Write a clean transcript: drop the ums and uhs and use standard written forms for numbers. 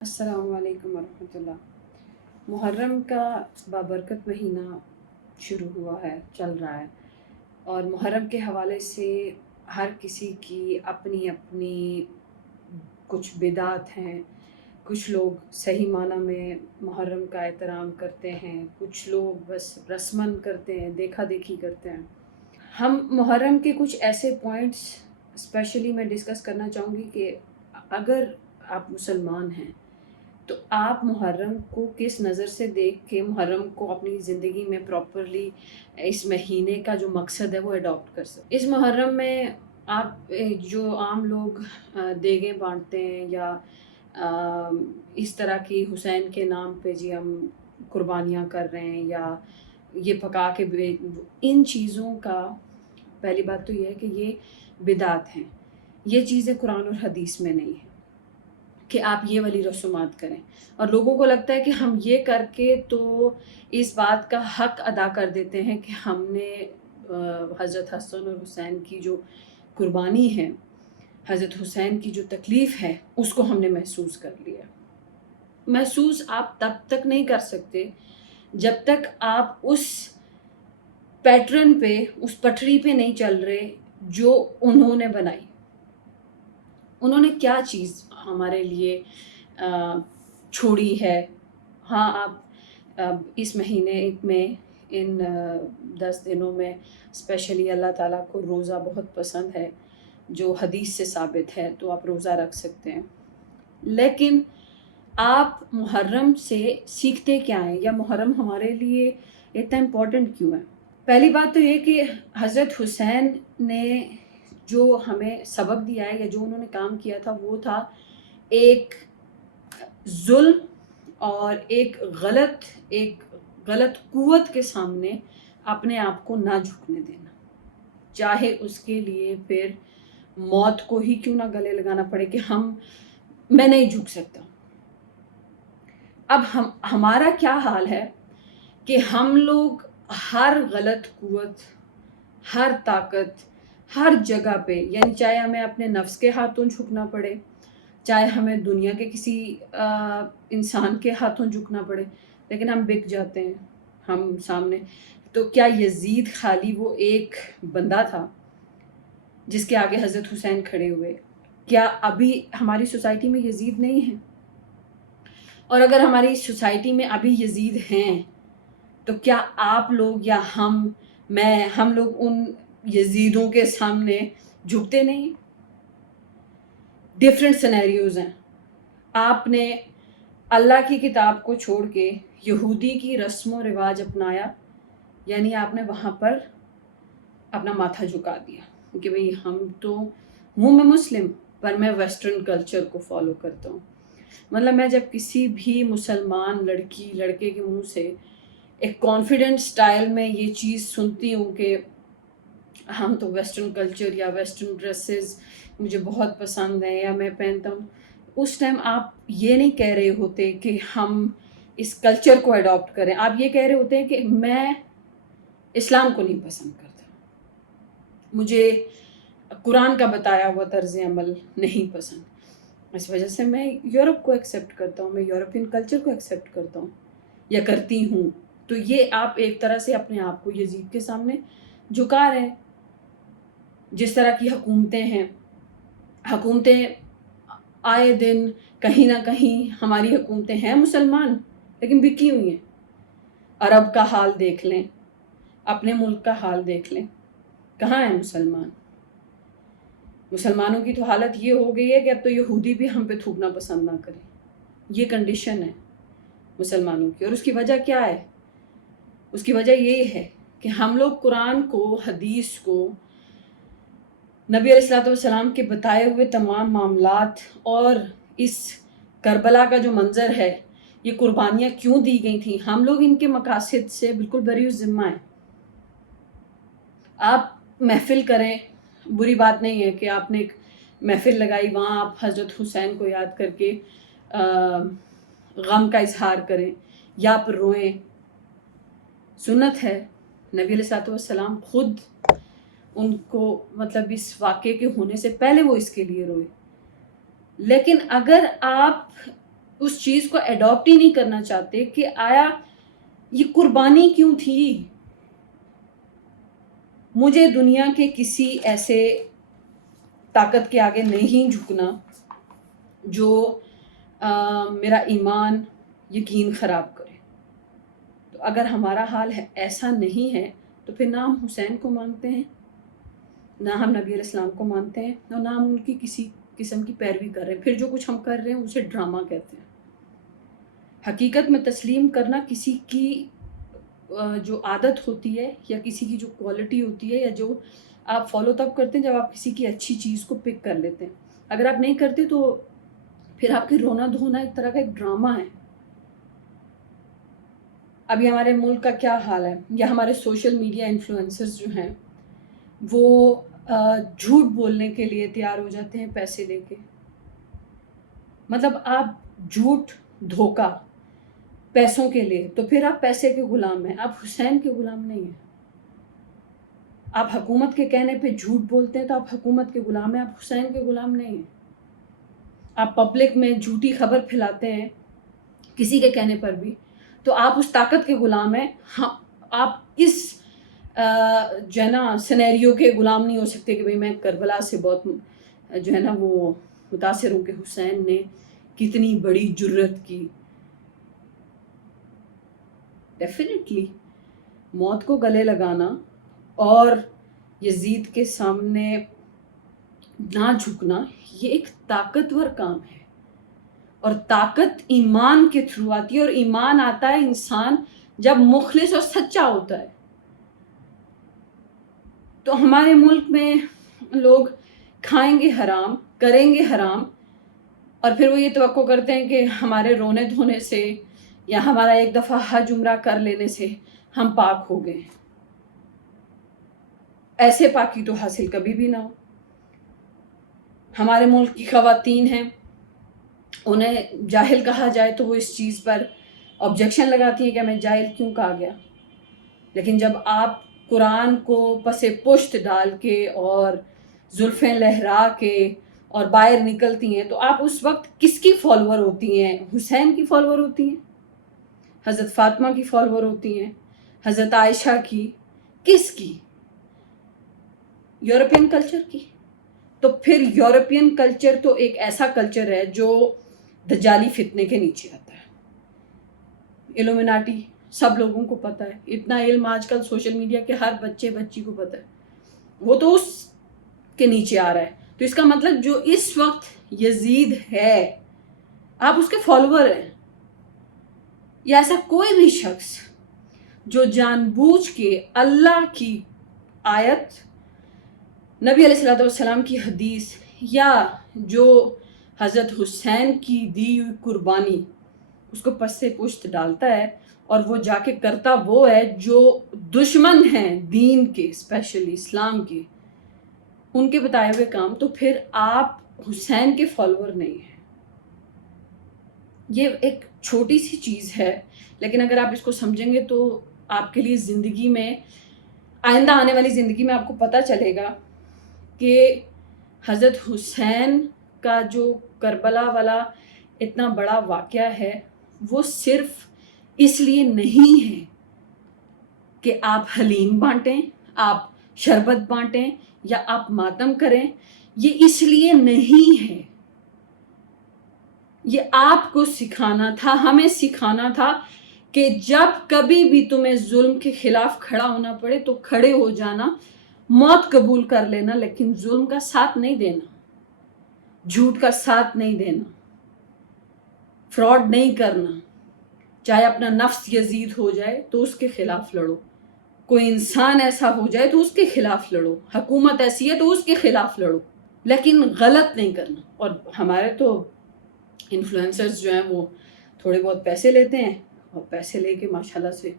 अस्सलाम वालेकुम वरहमतुल्लाह। मुहर्रम का बाबरकत महीना शुरू हुआ है, चल रहा है, और मुहर्रम के हवाले से हर किसी की अपनी अपनी कुछ बिदात हैं। कुछ लोग सही माना में मुहर्रम का एहतराम करते हैं, कुछ लोग बस रस्मन करते हैं, देखा देखी करते हैं। हम मुहर्रम के कुछ ऐसे पॉइंट्स स्पेशली मैं डिस्कस करना चाहूँगी कि अगर आप मुसलमान हैं तो आप मुहर्रम को किस नज़र से देख के मुहर्रम को अपनी ज़िंदगी में प्रॉपरली इस महीने का जो मकसद है वो अडॉप्ट कर सकते। इस मुहर्रम में आप जो आम लोग देगें बांटते हैं या इस तरह की हुसैन के नाम पे जी हम कुर्बानियाँ कर रहे हैं या ये पका के इन चीज़ों का पहली बात तो ये है कि ये बिदात हैं। ये चीज़ें कुरान और हदीस में नहीं है कि आप ये वाली रसूमात करें, और लोगों को लगता है कि हम ये करके तो इस बात का हक़ अदा कर देते हैं कि हमने हज़रत हसन और हुसैन की जो कुर्बानी है, हज़रत हुसैन की जो तकलीफ़ है, उसको हमने महसूस कर लिया। महसूस आप तब तक नहीं कर सकते जब तक आप उस पैटर्न पे, उस पटरी पे नहीं चल रहे जो उन्होंने बनाई। उन्होंने क्या चीज़ हमारे लिए छोड़ी है। हाँ, आप इस महीने में इन 10 दिनों में स्पेशली अल्लाह ताला को रोज़ा बहुत पसंद है, जो हदीस से साबित है, तो आप रोज़ा रख सकते हैं। लेकिन आप मुहर्रम से सीखते क्या हैं, या मुहर्रम हमारे लिए इतना इम्पोर्टेंट क्यों है? पहली बात तो ये कि हज़रत हुसैन ने जो हमें सबक दिया है या जो उन्होंने काम किया था वो था एक जुल्म और एक गलत कुव्वत के सामने अपने आप को ना झुकने देना, चाहे उसके लिए फिर मौत को ही क्यों ना गले लगाना पड़े कि मैं नहीं झुक सकता। अब हमारा क्या हाल है कि हम लोग हर गलत कुव्वत, हर ताकत, हर जगह पे, यानी चाहे हमें अपने नफ्स के हाथों झुकना पड़े, चाहे हमें दुनिया के किसी इंसान के हाथों झुकना पड़े, लेकिन हम बिक जाते हैं हम सामने। तो क्या यजीद खाली वो एक बंदा था जिसके आगे हज़रत हुसैन खड़े हुए? क्या अभी हमारी सोसाइटी में यजीद नहीं है? और अगर हमारी सोसाइटी में अभी यजीद हैं तो क्या आप लोग या हम लोग उन यजीदों के सामने झुकते नहीं? डिफरेंट सिनेरियोज हैं। आपने अल्लाह की किताब को छोड़ के यहूदी की रस्म व रिवाज अपनाया, यानी आपने वहाँ पर अपना माथा झुका दिया कि भाई हम तो हूँ मैं मुस्लिम, पर मैं वेस्टर्न कल्चर को फॉलो करता हूँ। मतलब मैं जब किसी भी मुसलमान लड़की लड़के के मुंह से एक कॉन्फिडेंट स्टाइल में ये चीज़ सुनती हूँ कि हम तो वेस्टर्न कल्चर या वेस्टर्न ड्रेसेस मुझे बहुत पसंद है या मैं पहनता हूँ, उस टाइम आप ये नहीं कह रहे होते कि हम इस कल्चर को अडॉप्ट करें। आप ये कह रहे होते हैं कि मैं इस्लाम को नहीं पसंद करता, मुझे कुरान का बताया हुआ तर्ज अमल नहीं पसंद, इस वजह से मैं यूरोप को एक्सेप्ट करता हूँ, मैं यूरोपियन कल्चर को एक्सेप्ट करता हूँ या करती हूँ। तो ये आप एक तरह से अपने आप को यजीद के सामने झुका रहे हैं। जिस तरह की हुकूमतें आए दिन कहीं ना कहीं, हमारी हुकूमतें हैं मुसलमान लेकिन बिकी हुई हैं। अरब का हाल देख लें, अपने मुल्क का हाल देख लें, कहाँ है मुसलमान? मुसलमानों की तो हालत ये हो गई है कि अब तो यहूदी भी हम पे थूकना पसंद ना करें। ये कंडीशन है मुसलमानों की। और उसकी वजह क्या है? उसकी वजह ये है कि हम लोग कुरान को, हदीस को, नबी अलैहिस्सलाम के बताए हुए तमाम मामलात और इस करबला का जो मंज़र है, ये कुर्बानियाँ क्यों दी गई थी, हम लोग इनके मकासद से बिल्कुल बरी ज़िम्मा है। आप महफ़िल करें, बुरी बात नहीं है कि आपने एक महफ़िल लगाई, वहाँ आप हज़रत हुसैन को याद करके गम का इज़हार करें या आप रोएं, सुन्नत है। नबी अलैहिस्सलाम खुद उनको, मतलब इस वाक़े के होने से पहले वो इसके लिए रोए। लेकिन अगर आप اس چیز کو اڈاپٹ ہی نہیں کرنا چاہتے کہ آیا یہ قربانی کیوں تھی. مجھے دنیا کے کسی ایسے طاقت کے آگے نہیں جھکنا جو میرا ایمان یقین خراب کرے. تو اگر ہمارا حال ایسا نہیں ہے تو پھر نہ ہم حسین کو مانتے ہیں، نہ ہم نبی علیہ السلام کو مانتے ہیں، اور نہ ہم ان کی کسی قسم کی پیروی کر رہے ہیں. پھر جو کچھ ہم کر رہے ہیں اسے ڈرامہ کہتے ہیں. حقیقت میں تسلیم کرنا کسی کی جو عادت ہوتی ہے یا کسی کی جو کوالٹی ہوتی ہے یا جو آپ فالو تب کرتے ہیں جب آپ کسی کی اچھی چیز کو پک کر لیتے ہیں. اگر آپ نہیں کرتے تو پھر آپ کے رونا دھونا ایک طرح کا ایک ڈرامہ ہے. ابھی ہمارے ملک کا کیا حال ہے، یا ہمارے سوشل میڈیا انفلوئنسرز جو ہیں وہ جھوٹ بولنے کے لیے تیار ہو جاتے ہیں پیسے لے کے. مطلب آپ جھوٹ دھوکا پیسوں کے لیے، تو پھر آپ پیسے کے غلام ہیں، آپ حسین کے غلام نہیں ہیں. آپ حکومت کے کہنے پہ جھوٹ بولتے ہیں تو آپ حکومت کے غلام ہیں، آپ حسین کے غلام نہیں ہیں. آپ پبلک میں جھوٹی خبر پھیلاتے ہیں کسی کے کہنے پر بھی تو آپ اس طاقت کے غلام ہیں. آپ اس جو ہے نا سینیریو کے غلام نہیں ہو سکتے کہ بھئی میں کربلا سے بہت جو ہے نا وہ متاثر ہوں کہ حسین نے کتنی بڑی جرت کی. ڈیفینیٹلی موت کو گلے لگانا اور یزید کے سامنے نہ جھکنا یہ ایک طاقتور کام ہے، اور طاقت ایمان کے تھرو آتی ہے، اور ایمان آتا ہے انسان جب مخلص اور سچا ہوتا ہے. تو ہمارے ملک میں لوگ کھائیں گے حرام، کریں گے حرام، اور پھر وہ یہ توقع کرتے ہیں کہ ہمارے رونے دھونے سے یا ہمارا ایک دفعہ حج عمرہ کر لینے سے ہم پاک ہو گئے. ایسے پاکی تو حاصل کبھی بھی نہ ہو. ہمارے ملک کی خواتین ہیں، انہیں جاہل کہا جائے تو وہ اس چیز پر آبجیکشن لگاتی ہیں کہ ہمیں جاہل کیوں کہا گیا. لیکن جب آپ قرآن کو پس پشت ڈال کے اور زلفیں لہرا کے اور باہر نکلتی ہیں تو آپ اس وقت کس کی فالوور ہوتی ہیں؟ حسین کی فالوور ہوتی ہیں، حضرت فاطمہ کی فالوور ہوتی ہیں، حضرت عائشہ کی، کس کی؟ یورپین کلچر کی. تو پھر یورپین کلچر تو ایک ایسا کلچر ہے جو دجالی فتنے کے نیچے آتا ہے. ایلومیناٹی سب لوگوں کو پتہ ہے، اتنا علم آج کل سوشل میڈیا کے ہر بچے بچی کو پتہ ہے، وہ تو اس کے نیچے آ رہا ہے. تو اس کا مطلب جو اس وقت یزید ہے آپ اس کے فالوور ہیں، یا ایسا کوئی بھی شخص جو جان بوجھ کے اللہ کی آیت، نبی علیہ السلام کی حدیث، یا جو حضرت حسین کی دی ہوئی قربانی اس کو پس پشت ڈالتا ہے اور وہ جا کے کرتا وہ ہے جو دشمن ہیں دین کے، اسپیشلی اسلام کے، ان کے بتائے ہوئے کام، تو پھر آپ حسین کے فالوور نہیں ہیں. یہ ایک چھوٹی سی چیز ہے، لیکن اگر آپ اس کو سمجھیں گے تو آپ کے لیے زندگی میں، آئندہ آنے والی زندگی میں آپ کو پتہ چلے گا کہ حضرت حسین کا جو کربلا والا اتنا بڑا واقعہ ہے وہ صرف اس لیے نہیں ہے کہ آپ حلیم بانٹیں، آپ شربت بانٹیں یا آپ ماتم کریں. یہ اس لیے نہیں ہے. یہ آپ کو سکھانا تھا، ہمیں سکھانا تھا کہ جب کبھی بھی تمہیں ظلم کے خلاف کھڑا ہونا پڑے تو کھڑے ہو جانا، موت قبول کر لینا، لیکن ظلم کا ساتھ نہیں دینا، جھوٹ کا ساتھ نہیں دینا، فراڈ نہیں کرنا. چاہے اپنا نفس یزید ہو جائے تو اس کے خلاف لڑو، کوئی انسان ایسا ہو جائے تو اس کے خلاف لڑو، حکومت ایسی ہے تو اس کے خلاف لڑو، لیکن غلط نہیں کرنا. اور ہمارے تو انفلوئنسرز جو ہیں وہ تھوڑے بہت پیسے لیتے ہیں اور پیسے لے کے ماشاءاللہ سے